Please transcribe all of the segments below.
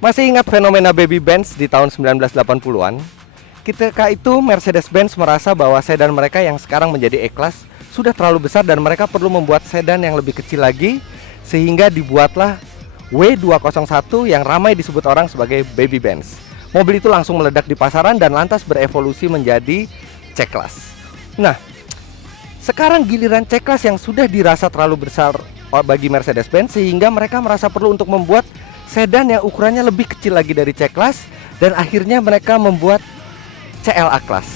Masih ingat fenomena baby Benz di tahun 1980-an? Ketika itu Mercedes-Benz merasa bahwa sedan mereka yang sekarang menjadi E-Class sudah terlalu besar dan mereka perlu membuat sedan yang lebih kecil lagi, sehingga dibuatlah W201 yang ramai disebut orang sebagai baby Benz. Mobil itu langsung meledak di pasaran dan lantas berevolusi menjadi C-Class. Nah, sekarang giliran C-Class yang sudah dirasa terlalu besar bagi Mercedes-Benz, sehingga mereka merasa perlu untuk membuat sedan yang ukurannya lebih kecil lagi dari C-Class, dan akhirnya mereka membuat CLA Class.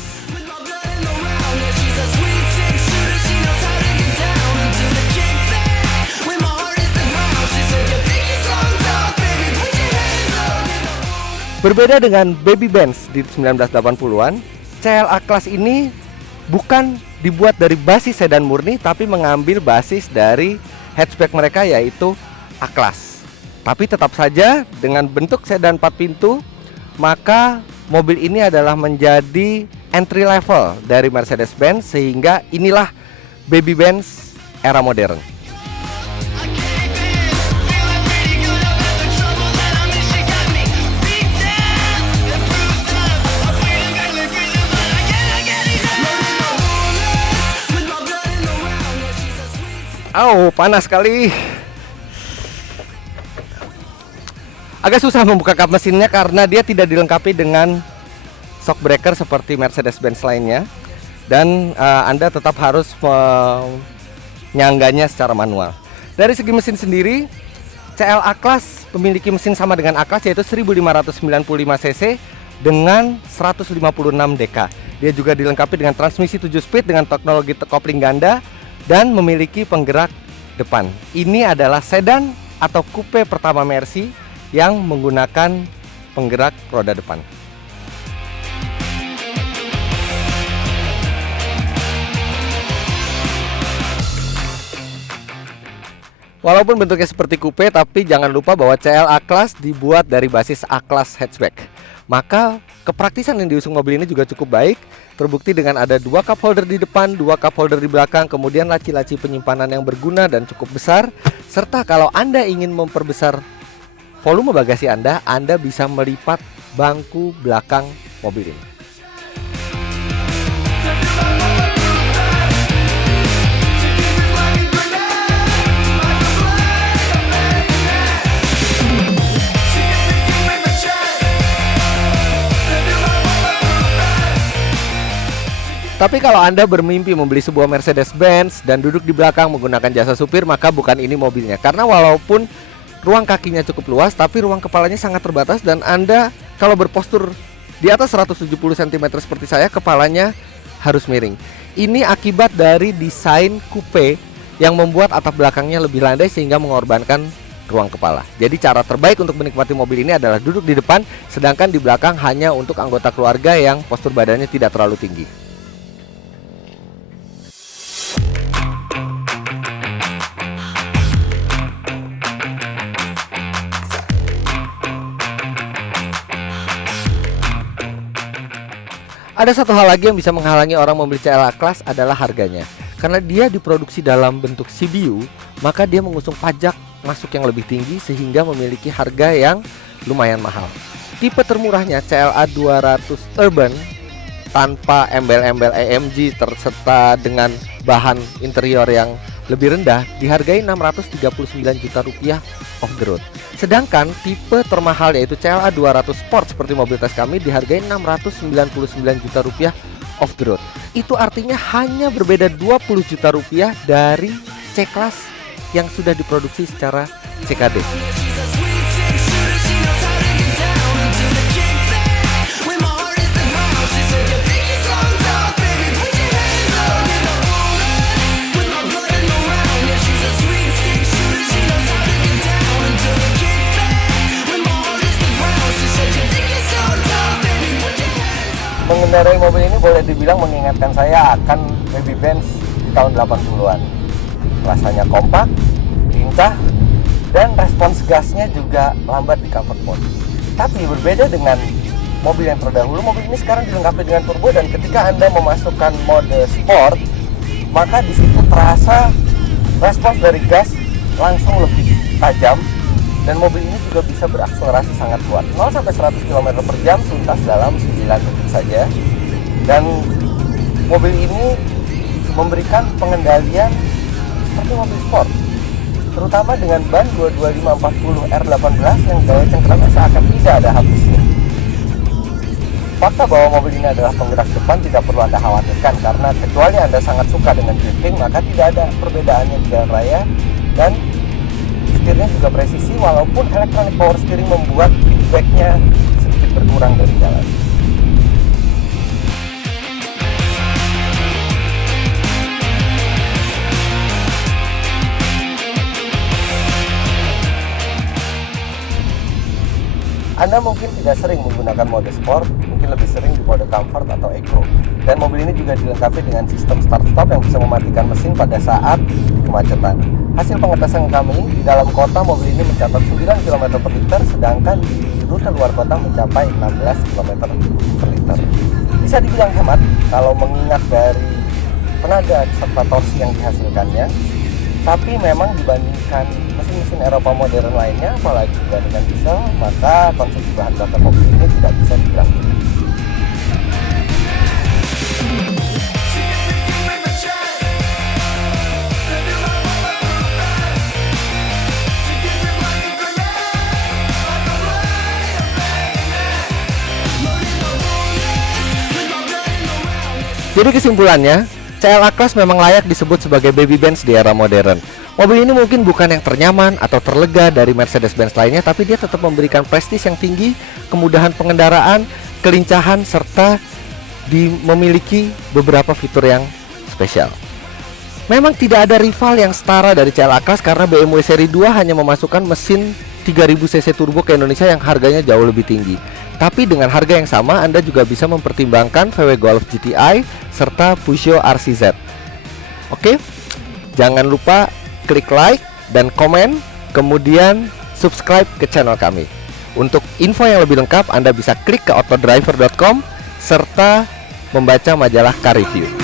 Berbeda dengan baby Benz di 1980-an, CLA Class ini bukan dibuat dari basis sedan murni, tapi mengambil basis dari hatchback mereka, yaitu A-Class. Tapi tetap saja dengan bentuk sedan 4 pintu, maka mobil ini adalah menjadi entry level dari Mercedes-Benz, sehingga inilah baby Benz era modern. Panas sekali. Agak susah membuka kap mesinnya karena dia tidak dilengkapi dengan shock breaker seperti Mercedes-Benz lainnya, dan Anda tetap harus menyangganya secara manual. Dari segi mesin sendiri, CLA Class memiliki mesin sama dengan A-Class, yaitu 1595 cc dengan 156 dk. Dia juga dilengkapi dengan transmisi 7 speed dengan teknologi kopling ganda dan memiliki penggerak depan. Ini adalah sedan atau coupe pertama Mercy yang menggunakan penggerak roda depan. Walaupun bentuknya seperti coupe, tapi jangan lupa bahwa CLA Class dibuat dari basis A-Class hatchback. Maka kepraktisan yang diusung mobil ini juga cukup baik, terbukti dengan ada 2 cup holder di depan, 2 cup holder di belakang, kemudian laci-laci penyimpanan yang berguna dan cukup besar, serta kalau Anda ingin memperbesar volume bagasi Anda bisa melipat bangku belakang mobil ini. Tapi kalau Anda bermimpi membeli sebuah Mercedes-Benz dan duduk di belakang menggunakan jasa supir, maka bukan ini mobilnya. Karena walaupun ruang kakinya cukup luas, tapi ruang kepalanya sangat terbatas, dan Anda kalau berpostur di atas 170 cm seperti saya, kepalanya harus miring. Ini akibat dari desain coupe yang membuat atap belakangnya lebih landai sehingga mengorbankan ruang kepala. Jadi cara terbaik untuk menikmati mobil ini adalah duduk di depan, sedangkan di belakang hanya untuk anggota keluarga yang postur badannya tidak terlalu tinggi. Ada satu hal lagi yang bisa menghalangi orang membeli CLA Class adalah harganya. Karena dia diproduksi dalam bentuk CBU, maka dia mengusung pajak masuk yang lebih tinggi sehingga memiliki harga yang lumayan mahal. Tipe termurahnya CLA 200 Urban tanpa embel-embel AMG serta dengan bahan interior yang lebih rendah dihargai 639 juta rupiah off the road. Sedangkan tipe termahal yaitu CLA 200 Sport seperti mobil tes kami dihargai 699 juta rupiah off the road. Itu artinya hanya berbeda 20 juta rupiah dari C-Class yang sudah diproduksi secara CKD. Mengendarai mobil ini boleh dibilang mengingatkan saya akan baby Benz tahun 80-an. Rasanya kompak, lincah, dan respons gasnya juga lambat di comfort mode. Tapi berbeda dengan mobil yang terdahulu, mobil ini sekarang dilengkapi dengan turbo, dan ketika Anda memasukkan mode sport, maka di situ terasa respons dari gas langsung lebih tajam Dan mobil ini juga bisa berakselerasi sangat kuat, 0 sampai 100 km per jam tuntas dalam 9 detik saja. Dan mobil ini memberikan pengendalian seperti mobil sport, terutama dengan ban 22540 R18 yang daya cengkramnya seakan tidak ada habisnya. Fakta bahwa mobil ini adalah penggerak depan tidak perlu Anda khawatirkan, karena kecuali Anda sangat suka dengan drifting, maka tidak ada perbedaannya di jalan raya. Dan setirnya juga presisi, walaupun electronic power steering membuat feedbacknya sedikit berkurang dari jalan. Anda mungkin tidak sering menggunakan mode sport, mungkin lebih sering di mode comfort atau eco. Dan mobil ini juga dilengkapi dengan sistem start-stop yang bisa mematikan mesin pada saat di kemacetan. Hasil pengetesan kami, di dalam kota mobil ini mencatat 9 km per liter, sedangkan di rute luar kota mencapai 16 km per liter. Bisa dibilang hemat kalau mengingat dari tenaga serta torsi yang dihasilkannya, tapi memang dibandingkan mesin-mesin Eropa modern lainnya, apalagi dibandingkan diesel, maka konsumsi bahan bakar mobil ini tidak bisa dibilang tinggi. Jadi kesimpulannya, CLA Class memang layak disebut sebagai baby Benz di era modern. Mobil ini mungkin bukan yang ternyaman atau terlega dari Mercedes-Benz lainnya, tapi dia tetap memberikan prestis yang tinggi, kemudahan pengendaraan, kelincahan, serta memiliki beberapa fitur yang spesial. Memang tidak ada rival yang setara dari CLA Class, karena BMW seri 2 hanya memasukkan mesin 3000 cc turbo ke Indonesia yang harganya jauh lebih tinggi. Tapi dengan harga yang sama, Anda juga bisa mempertimbangkan VW Golf GTI serta Peugeot RCZ. Oke, jangan lupa klik like dan komen, kemudian subscribe ke channel kami. Untuk info yang lebih lengkap, Anda bisa klik ke autodriver.com serta membaca majalah Car Review.